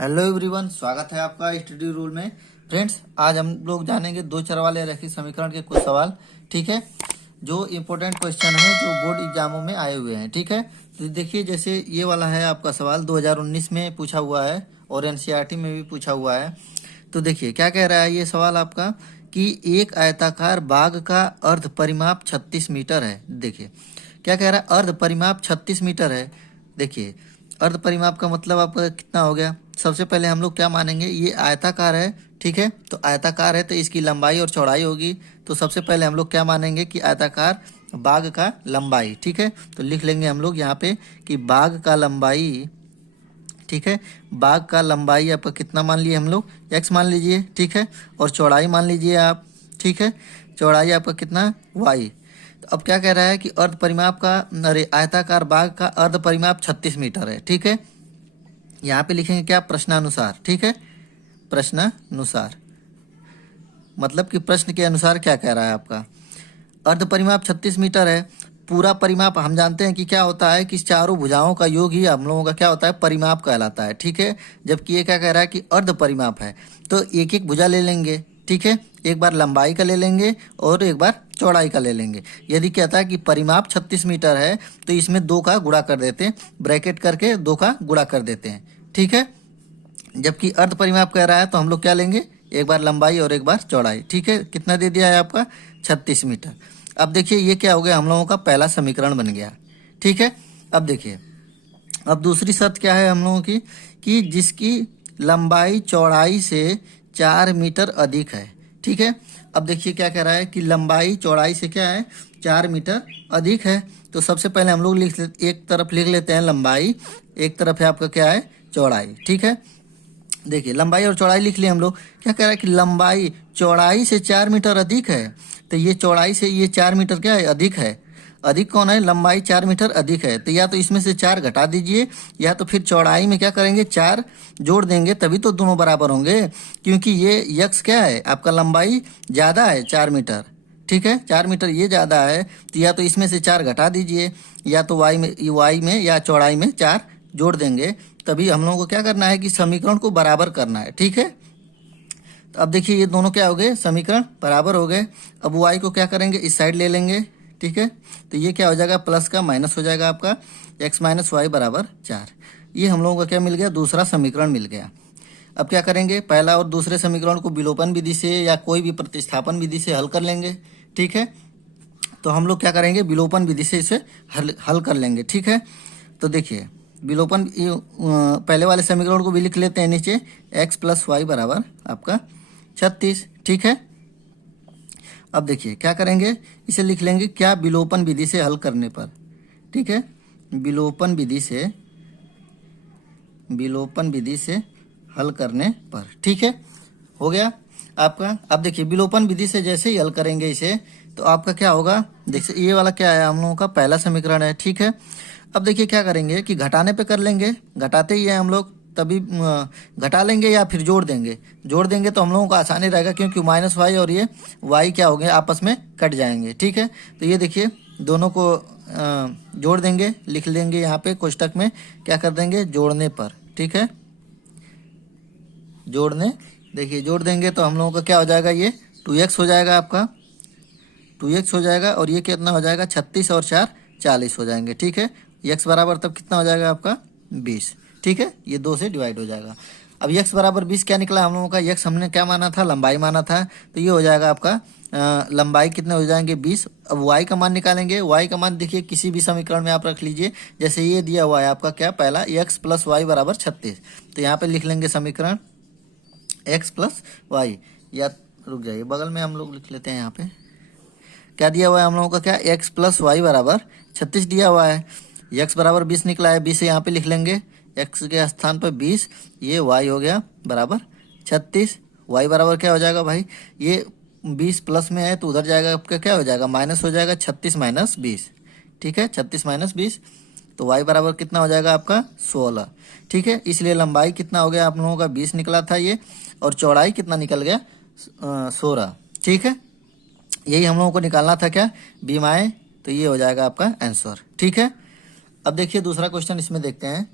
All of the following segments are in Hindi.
हेलो एवरीवन, स्वागत है आपका स्टडी रूल में। फ्रेंड्स, आज हम लोग जानेंगे दो चर वाले रैखिक समीकरण के कुछ सवाल। ठीक है, जो इम्पोर्टेंट क्वेश्चन है जो बोर्ड एग्जामों में आए हुए हैं। ठीक है, तो देखिए जैसे ये वाला है आपका सवाल 2019 में पूछा हुआ है और एनसीईआरटी में भी पूछा हुआ है। तो देखिए क्या कह रहा है ये सवाल आपका कि एक आयताकार बाग का अर्ध परिमाप 36 मीटर है। देखिए क्या कह रहा है, अर्ध परिमाप 36 मीटर है। देखिए अर्ध परिमाप का मतलब आपका कितना हो गया। सबसे पहले हम लोग क्या मानेंगे, ये आयताकार है। ठीक है, तो आयताकार है तो इसकी लंबाई और चौड़ाई होगी। तो सबसे पहले हम लोग क्या मानेंगे कि आयताकार बाग का लंबाई। ठीक है, तो लिख लेंगे हम लोग यहाँ पे कि बाग का लंबाई। ठीक है, बाग का लंबाई आपका कितना मान लिए हम लोग, x मान लीजिए। ठीक है, और चौड़ाई मान लीजिए आप। ठीक है, चौड़ाई आपका कितना, y। तो अब क्या कह रहा है कि अर्ध परिमाप का, अरे आयताकार बाग का अर्ध परिमाप 36 मीटर है। ठीक है, यहाँ पे लिखेंगे क्या, प्रश्नानुसार। ठीक है, प्रश्नानुसार मतलब कि प्रश्न के अनुसार क्या कह रहा है आपका। अर्ध परिमाप 36 मीटर है। पूरा परिमाप हम जानते हैं कि क्या होता है कि चारों भुजाओं का योग ही हम लोगों का क्या होता है, परिमाप कहलाता है। ठीक है, जबकि ये क्या कह रहा है कि अर्ध परिमाप है तो एक एक भुजा ले लेंगे। ठीक है, एक बार लंबाई का ले लेंगे और एक बार चौड़ाई का ले लेंगे। यदि कहता है कि परिमाप 36 मीटर है तो इसमें 2 का गुणा कर देते हैं, ब्रैकेट करके 2 का गुणा कर देते हैं। ठीक है, जबकि अर्ध परिमाप कह रहा है तो हम लोग क्या लेंगे, एक बार लंबाई और एक बार चौड़ाई। ठीक है, कितना दे दिया है आपका, 36 मीटर। अब देखिए ये क्या हो गया, हम लोगों का पहला समीकरण बन गया। ठीक है, अब देखिए अब दूसरी शर्त क्या है हम लोगों की कि जिसकी लंबाई चौड़ाई से 4 मीटर अधिक है। ठीक है, अब देखिए क्या कह रहा है कि लंबाई चौड़ाई से क्या है, 4 मीटर अधिक है। तो सबसे पहले हम लोग एक तरफ लिख लेते हैं लंबाई, एक तरफ है आपका क्या है, चौड़ाई। ठीक है, देखिए लंबाई और चौड़ाई लिख लिए हम लोग। क्या कह रहा है कि लंबाई चौड़ाई से 4 मीटर अधिक है, तो ये चौड़ाई से ये 4 मीटर क्या है, अधिक है। अधिक कौन है, लंबाई 4 मीटर अधिक है, तो या तो इसमें से 4 घटा दीजिए या तो फिर चौड़ाई में क्या करेंगे, 4 जोड़ देंगे, तभी तो दोनों बराबर होंगे। क्योंकि ये यक्स क्या है आपका, लंबाई ज़्यादा है 4 मीटर। ठीक है, 4 मीटर ये ज़्यादा है तो या तो इसमें से 4 घटा दीजिए या तो वाई में या चौड़ाई में 4 जोड़ देंगे। तभी हम लोगों को क्या करना है कि समीकरण को बराबर करना है। ठीक है, तो अब देखिए ये दोनों क्या हो गए, समीकरण बराबर हो गए। अब वाई को क्या करेंगे, इस साइड ले लेंगे। ठीक है, तो ये क्या हो जाएगा, प्लस का माइनस हो जाएगा आपका, x माइनस वाई बराबर 4। ये हम लोगों का क्या मिल गया, दूसरा समीकरण मिल गया। अब क्या करेंगे, पहला और दूसरे समीकरण को विलोपन विधि से या कोई भी प्रतिस्थापन विधि से हल कर लेंगे। ठीक है, तो हम लोग क्या करेंगे, विलोपन विधि से इसे हल कर लेंगे। ठीक है, तो देखिए विलोपन पहले वाले समीकरण को भी लिख लेते हैं नीचे, x प्लस वाई बराबर आपका 36। ठीक है, अब देखिए क्या करेंगे, इसे लिख लेंगे क्या, विलोपन विधि से हल करने पर। ठीक है, विलोपन विधि से हल करने पर। ठीक है, हो गया आपका। अब देखिए विलोपन विधि से जैसे ही हल करेंगे इसे तो आपका क्या होगा, देखिए ये वाला क्या है, हम लोगों का पहला समीकरण है। ठीक है, अब देखिए क्या करेंगे कि घटाने पे कर लेंगे, घटाते ही है हम लोग, तभी घटा लेंगे या फिर जोड़ देंगे। जोड़ देंगे तो हम लोगों को आसानी रहेगा क्योंकि माइनस वाई और ये वाई क्या हो गए, आपस में कट जाएंगे। ठीक है, तो ये देखिए दोनों को जोड़ देंगे, लिख लेंगे यहाँ पे कोष्टक में, क्या कर देंगे, जोड़ने पर। ठीक है, जोड़ने, देखिए जोड़ देंगे तो हम लोगों का क्या हो जाएगा, ये 2x हो जाएगा आपका, 2x हो जाएगा और ये कितना हो जाएगा, 36 और 4 40 हो जाएंगे। ठीक है, x बराबर तब कितना हो जाएगा आपका, 20। ठीक है, ये 2 से डिवाइड हो जाएगा। अब x बराबर 20 क्या निकला हम लोगों का, x हमने क्या माना था, लंबाई माना था, तो ये हो जाएगा आपका लंबाई कितने हो जाएंगे, 20। अब y का मान निकालेंगे, y का मान देखिए किसी भी समीकरण में आप रख लीजिए। जैसे ये दिया हुआ है आपका क्या, पहला x प्लस वाई बराबर 36, तो यहाँ पे लिख लेंगे समीकरण x प्लस वाई, या रुक जाइए बगल में हम लोग लिख लेते हैं, यहाँ पे क्या दिया हुआ है हम लोगों का, क्या x प्लस वाई बराबर 36 दिया हुआ है। x बराबर 20 निकला है, 20 यहाँ पे लिख लेंगे, x के स्थान पर 20, ये y हो गया बराबर 36। y बराबर क्या हो जाएगा भाई, ये 20 प्लस में है तो उधर जाएगा आपका, क्या हो जाएगा, माइनस हो जाएगा, 36 माइनस 20। ठीक है, 36 माइनस 20, तो y बराबर कितना हो जाएगा आपका, 16। ठीक है, इसलिए लंबाई कितना हो गया आप लोगों का, 20 निकला था ये, और चौड़ाई कितना निकल गया, 16। ठीक है, यही हम लोगों को निकालना था क्या, बीमाएँ, तो ये हो जाएगा आपका आंसर। ठीक है, अब देखिए दूसरा क्वेश्चन इसमें देखते हैं।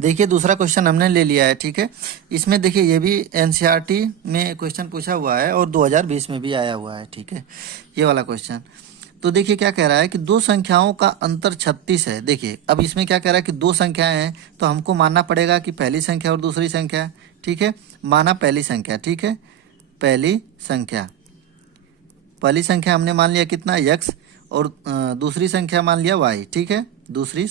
देखिए दूसरा क्वेश्चन हमने ले लिया है, ठीक है। इसमें देखिए ये भी एनसीईआरटी में क्वेश्चन पूछा हुआ है और 2020 में भी आया हुआ है, ठीक है, ये वाला क्वेश्चन। तो देखिए क्या कह रहा है कि दो संख्याओं का अंतर 36 है। देखिए अब इसमें क्या कह रहा है कि दो संख्याएं हैं, तो हमको मानना पड़ेगा कि पहली संख्या और दूसरी संख्या, ठीक है। माना पहली संख्या, ठीक है, पहली संख्या हमने मान लिया कितना x, और दूसरी संख्या मान लिया y, ठीक है। दूसरी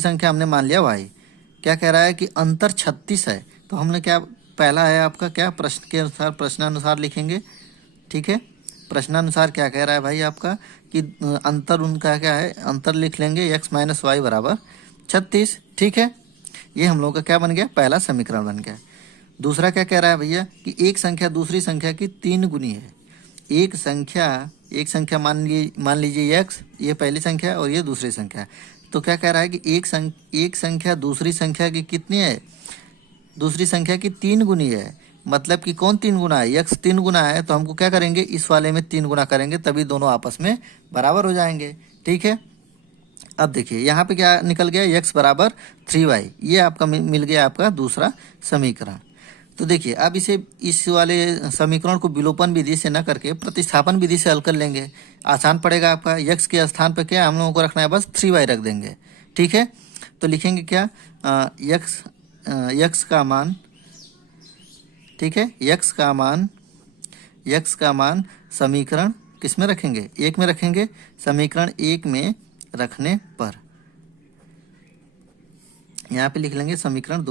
संख्या हमने मान लिया y। क्या कह रहा है कि अंतर 36 है, तो हमने क्या, पहला है आपका क्या, प्रश्न के अनुसार, प्रश्नानुसार लिखेंगे, ठीक है। प्रश्नानुसार क्या कह रहा है भाई आपका कि अंतर उनका क्या है, अंतर लिख लेंगे x माइनस वाई बराबर 36, ठीक है। ये हम लोग का क्या बन गया, पहला समीकरण बन गया। दूसरा क्या कह रहा है भैया कि एक संख्या दूसरी संख्या की 3 गुनी है। एक संख्या मान लीजिए x, ये पहली संख्या और ये दूसरी संख्या। तो क्या कह रहा है कि एक संख्या दूसरी संख्या की कितनी है, दूसरी संख्या की 3 गुनी है। मतलब कि कौन 3 गुना है, x 3 गुना है, तो हमको क्या करेंगे, इस वाले में 3 गुना करेंगे, तभी दोनों आपस में बराबर हो जाएंगे, ठीक है। अब देखिए यहाँ पे क्या निकल गया, x बराबर 3y, ये आपका मिल गया आपका दूसरा समीकरण। तो देखिए अब इस वाले समीकरण को विलोपन विधि से न करके प्रतिस्थापन विधि से हल कर लेंगे, आसान पड़ेगा आपका। x के स्थान पर क्या हम लोगों को रखना है, बस 3y रख देंगे, ठीक है। तो लिखेंगे क्या, x का मान, ठीक है, x का मान समीकरण किस में रखेंगे, 1 में रखेंगे। समीकरण 1 में रखने पर यहाँ पे लिख लेंगे समीकरण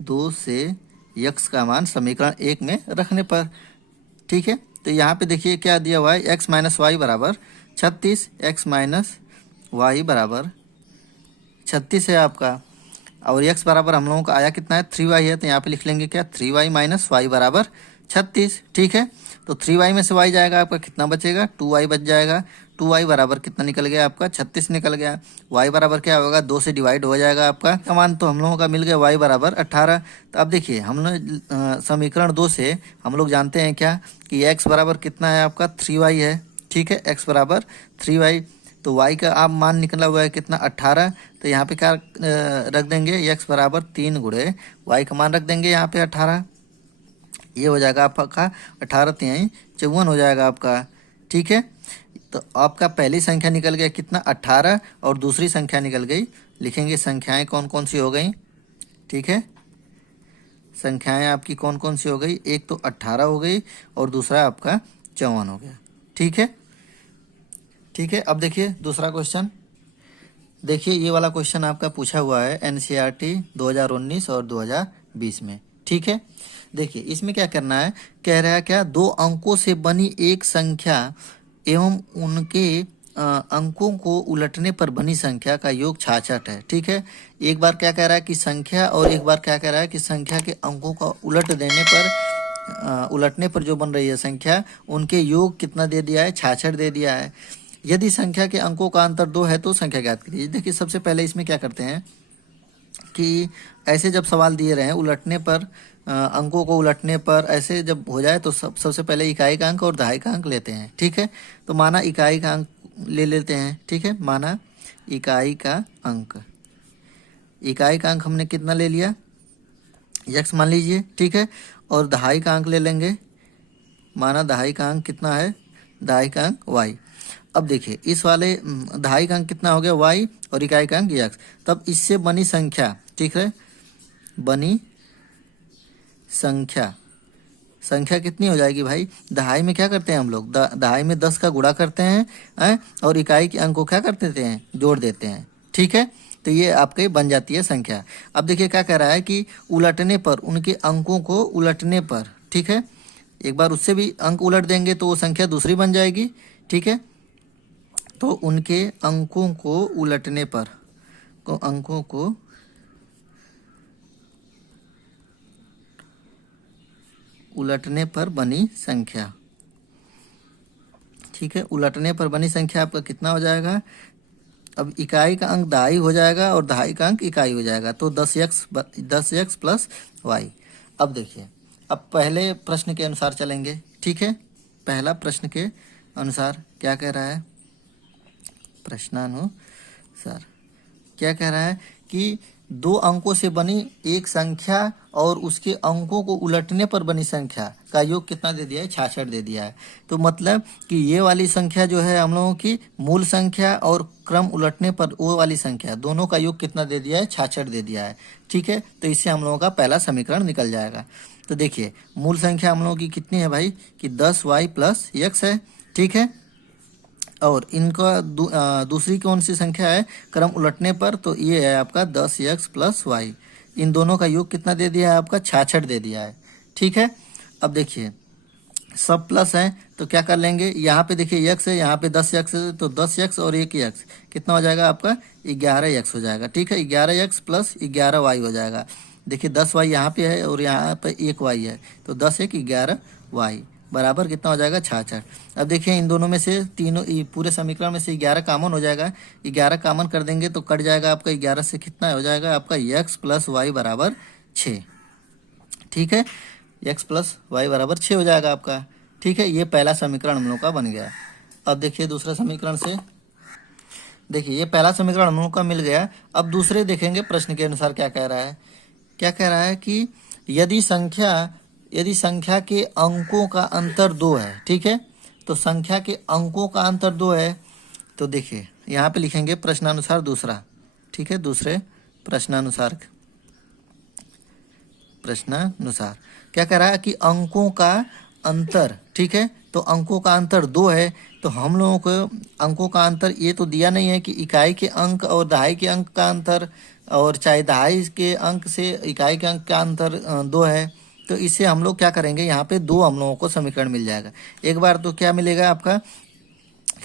2 से x का मान समीकरण 1 में रखने पर, ठीक है। तो यहाँ पे देखिए क्या दिया हुआ है, x माइनस वाई बराबर 36, x माइनस वाई बराबर 36 है आपका, और x बराबर हम लोगों का आया कितना है, 3y है। तो यहाँ पे लिख लेंगे क्या, 3y माइनस वाई बराबर 36, ठीक है। तो 3y में से y जाएगा, आपका कितना बचेगा, 2y बच जाएगा। 2y बराबर कितना निकल गया आपका, 36 निकल गया। y बराबर क्या होगा, 2 से डिवाइड हो जाएगा आपका मान। तो हम लोगों का मिल गया y बराबर 18। तो अब देखिए हम लोग समीकरण 2 से हम लोग जानते हैं क्या कि x बराबर कितना है आपका, 3y है, ठीक है। x बराबर 3y, तो y का आप मान निकला हुआ है कितना, 18। तो यहाँ पे क्या रख देंगे, x बराबर 3 गुणे y का मान रख देंगे यहाँ पे 18। ये हो जाएगा आपका 18 3 54 हो जाएगा आपका, ठीक है। तो आपका पहली संख्या निकल गया कितना, 18, और दूसरी संख्या निकल गई, लिखेंगे संख्याएं कौन कौन सी हो गई, ठीक है। संख्याएं आपकी कौन कौन सी हो गई, एक तो 18 हो गई और दूसरा आपका 54 हो गया, ठीक है, ठीक है। अब देखिए दूसरा क्वेश्चन, देखिए ये वाला क्वेश्चन आपका पूछा हुआ है एनसीईआरटी 2019 और 2020 में, ठीक है। देखिए इसमें क्या करना है, कह रहा है क्या, 2 अंकों से बनी एक संख्या एवं उनके अंकों को उलटने पर बनी संख्या का योग 66 है, ठीक है। एक बार क्या कह रहा है कि संख्या, और एक बार क्या कह रहा है कि संख्या के अंकों का उलटने पर जो बन रही है संख्या, उनके योग कितना दे दिया है, 66 दे दिया है। यदि संख्या के अंकों का अंतर 2 है तो संख्या ज्ञात कीजिए। देखिए सबसे पहले इसमें क्या करते हैं कि ऐसे जब सवाल दिए रहे हैं उलटने पर, अंकों को उलटने पर ऐसे जब हो जाए तो सबसे पहले इकाई का अंक और दहाई का अंक लेते हैं, ठीक है। तो माना इकाई का अंक ले लेते हैं, ठीक है। माना इकाई का अंक हमने कितना ले लिया, x मान लीजिए, ठीक है। और दहाई का अंक ले लेंगे, माना दहाई का अंक कितना है, दहाई का अंक y। अब देखिए इस वाले दहाई का अंक कितना हो गया, y, और इकाई का अंक x। तब इससे बनी संख्या, ठीक है, बनी संख्या कितनी हो जाएगी भाई, दहाई में क्या करते हैं हम लोग, दहाई में 10 का गुणा करते हैं, और इकाई के अंक को क्या करते हैं, जोड़ देते हैं, ठीक है। तो ये आपके बन जाती है संख्या। अब देखिए क्या कह रहा है कि उलटने पर, उनके अंकों को उलटने पर, ठीक है। एक बार उससे भी अंक उलट देंगे तो वो संख्या दूसरी बन जाएगी, ठीक है। तो उनके अंकों को उलटने पर, उलटने पर बनी संख्या, ठीक है। उलटने पर बनी संख्या आपका कितना हो जाएगा, अब इकाई का अंक दहाई हो जाएगा और दहाई का अंक इकाई हो जाएगा, तो 10x प्लस वाई। अब देखिए अब पहले प्रश्न के अनुसार चलेंगे, ठीक है। पहला प्रश्न के अनुसार क्या कह रहा है, प्रश्नानुसार क्या कह रहा है कि दो अंकों से बनी एक संख्या और उसके अंकों को उलटने पर बनी संख्या का योग कितना दे दिया है, 66 दे दिया है। तो मतलब कि ये वाली संख्या जो है हम लोगों की मूल संख्या और क्रम उलटने पर वो वाली संख्या दोनों का योग कितना दे दिया है, 66 दे दिया है। ठीक है, तो इससे हम लोगों का पहला समीकरण निकल जाएगा। तो देखिए मूल संख्या हम लोगों की कितनी है भाई कि 10y प्लस x है। ठीक है, और इनका दूसरी कौन सी संख्या है क्रम उलटने पर, तो ये है आपका 10x प्लस वाई। इन दोनों का योग कितना दे दिया है आपका, 66 दे दिया है। ठीक है, अब देखिए सब प्लस है तो क्या कर लेंगे, यहाँ पे देखिए x है, यहाँ पे 10x है, तो 10x और 1x कितना हो जाएगा आपका 11x हो जाएगा। ठीक है, 11x प्लस 11y हो जाएगा। देखिए 10y यहाँ पे है और यहाँ पे 1y है, तो 10 1 11y बराबर कितना हो जाएगा 66। अब देखिए इन दोनों में से तीनों पूरे समीकरण में से 11 कॉमन हो जाएगा, 11 कॉमन कर देंगे तो कट जाएगा आपका 11 से कितना हो जाएगा आपका x प्लस वाई बराबर 6। ठीक है, x प्लस वाई बराबर 6 हो जाएगा आपका। ठीक है, ये पहला समीकरण हम लोग का बन गया। अब देखिए दूसरा समीकरण से, देखिए ये पहला समीकरण हम लोग का मिल गया। अब दूसरे देखेंगे प्रश्न के अनुसार क्या कह रहा है। क्या कह रहा है कि यदि संख्या के अंकों का अंतर 2 है। ठीक है, तो संख्या के अंकों का अंतर 2 है, तो देखिए यहाँ पे लिखेंगे प्रश्नानुसार दूसरा। ठीक है, दूसरे प्रश्नानुसार क्या कह रहा है कि अंकों का अंतर, ठीक है, तो अंकों का अंतर 2 है, तो हम लोगों को अंकों का अंतर ये तो दिया नहीं है कि इकाई के अंक और दहाई के अंक का अंतर, और चाहे दहाई के अंक से इकाई के अंक का अंतर 2 है, तो इससे हम लोग क्या करेंगे, यहाँ पे 2 हम लोगों को समीकरण मिल जाएगा। एक बार तो क्या मिलेगा आपका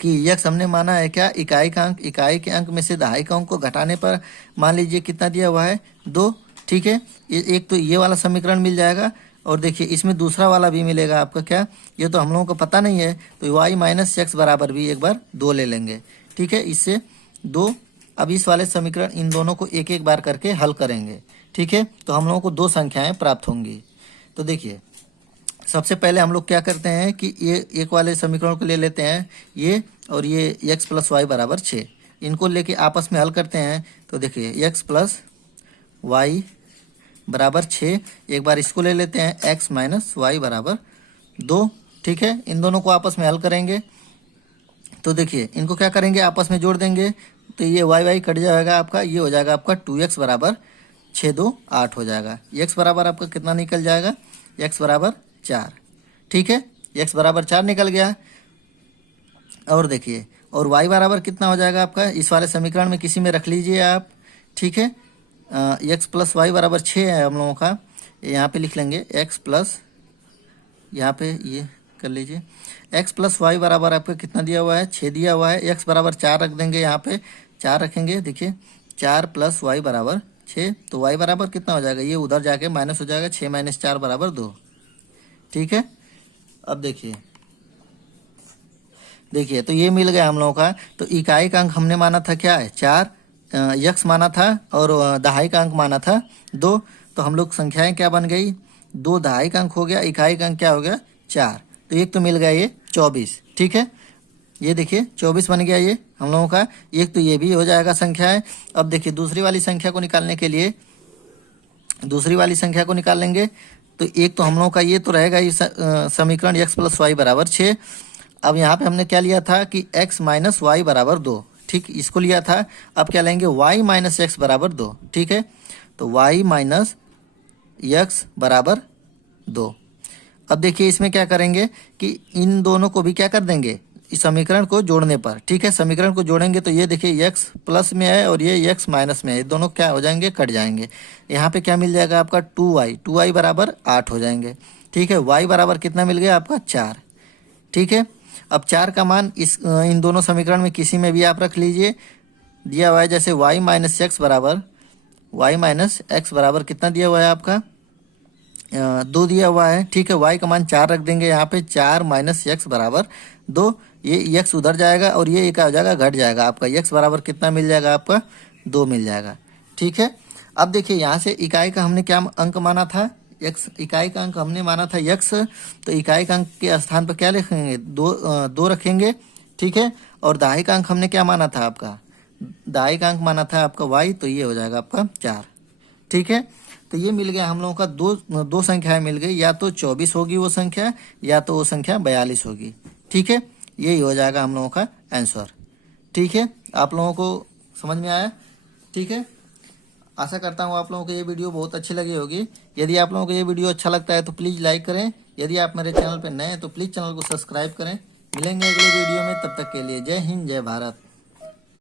कि यक्स हमने माना है क्या इकाई का अंक, इकाई के अंक में से दहाई का अंक को घटाने पर मान लीजिए कितना दिया हुआ है 2। ठीक है, एक तो ये वाला समीकरण मिल जाएगा, और देखिए इसमें दूसरा वाला भी मिलेगा आपका क्या, ये तो हम लोगों को पता नहीं है, तो y माइनस एक्स बराबर भी एक बार 2 ले लेंगे। ठीक है, इससे 2, अब इस वाले समीकरण इन दोनों को एक एक बार करके हल करेंगे। ठीक है, तो हम लोगों को 2 संख्याएं प्राप्त होंगी। तो देखिए सबसे पहले हम लोग क्या करते हैं कि ये एक वाले समीकरण को ले लेते हैं, ये और ये x प्लस वाई बराबर 6, इनको लेके आपस में हल करते हैं। तो देखिए x प्लस वाई बराबर 6, एक बार इसको ले लेते हैं x माइनस वाई बराबर 2। ठीक है, इन दोनों को आपस में हल करेंगे, तो देखिए इनको क्या करेंगे आपस में जोड़ देंगे, तो ये y कट जाएगा आपका, ये हो जाएगा आपका 2x बराबर 6 2 8 हो जाएगा। x बराबर आपका कितना निकल जाएगा, x बराबर 4। ठीक है, x बराबर 4 निकल गया। और देखिए और y बराबर कितना हो जाएगा आपका, इस वाले समीकरण में किसी में रख लीजिए आप। ठीक है, x प्लस वाई बराबर 6 है हम लोगों का, यहाँ पे लिख लेंगे x प्लस, यहाँ पे ये कर लीजिए x प्लस वाई बराबर आपका कितना दिया हुआ है, 6 दिया हुआ है। x बराबर 4 रख देंगे, यहाँ पे 4 रखेंगे। देखिए 4 प्लस वाई बराबर 6, तो y बराबर कितना हो जाएगा, ये उधर जाके माइनस हो जाएगा, 6 माइनस 4 बराबर 2। ठीक है, अब देखिए तो ये मिल गया हम लोगों का। तो इकाई का अंक हमने माना था क्या है 4, यक्स माना था, और दहाई का अंक माना था 2। तो हम लोग संख्याएं क्या बन गई, 2 दहाई का अंक हो गया, इकाई का अंक क्या हो गया 4, तो एक तो मिल गया ये 24। ठीक है, ये देखिए 24 बन गया ये हम लोगों का, एक तो ये भी हो जाएगा संख्या है। अब देखिए दूसरी वाली संख्या को निकालने के लिए दूसरी वाली संख्या को निकाल लेंगे, तो एक तो हम लोगों का ये तो रहेगा ये समीकरण x प्लस वाई बराबर 6। अब यहाँ पे हमने क्या लिया था कि x माइनस वाई बराबर 2, ठीक, इसको लिया था। अब क्या लेंगे y माइनस एक्स बराबर 2। ठीक है, तो y माइनस एक्स बराबर 2। अब देखिए इसमें क्या करेंगे कि इन दोनों को भी क्या कर देंगे, इस समीकरण को जोड़ने पर। ठीक है, समीकरण को जोड़ेंगे तो ये देखिए x प्लस में है और ये x माइनस में है, दोनों क्या हो जाएंगे, कट जाएंगे। यहाँ पे क्या मिल जाएगा आपका 2y बराबर 8 हो जाएंगे। ठीक है, y बराबर कितना मिल गया आपका 4। ठीक है, अब 4 का मान इन दोनों समीकरण में किसी में भी आप रख लीजिए, दिया हुआ है जैसे y माइनस एक्स बराबर कितना दिया हुआ है आपका 2 दिया हुआ है। ठीक है, y का मान 4 रख देंगे यहाँ पे, 4 माइनस एक्स बराबर 2, ये x उधर जाएगा और ये क्या हो जाएगा, घट जाएगा। आपका x बराबर कितना मिल जाएगा आपका 2 मिल जाएगा। ठीक है, अब देखिए यहाँ से इकाई का हमने क्या अंक माना था, x, इकाई का अंक हमने माना था x, तो इकाई का अंक के स्थान पर क्या लिखेंगे, 2 रखेंगे। ठीक है, और दहाई का अंक हमने क्या माना था आपका, दहाई का अंक माना था आपका y, तो ये हो जाएगा आपका 4। ठीक है, तो ये मिल गया हम लोगों का दो संख्याएं मिल गई, या तो 24 होगी वो संख्या, या तो वो संख्या 42 होगी। ठीक है, यही हो जाएगा हम लोगों का आंसर। ठीक है, आप लोगों को समझ में आया। ठीक है, आशा करता हूँ आप लोगों को ये वीडियो बहुत अच्छी लगी होगी। यदि आप लोगों को ये वीडियो अच्छा लगता है तो प्लीज़ लाइक करें। यदि आप मेरे चैनल पर नए हैं तो प्लीज़ चैनल को सब्सक्राइब करें। मिलेंगे अगले वीडियो में, तब तक के लिए जय हिंद जय भारत।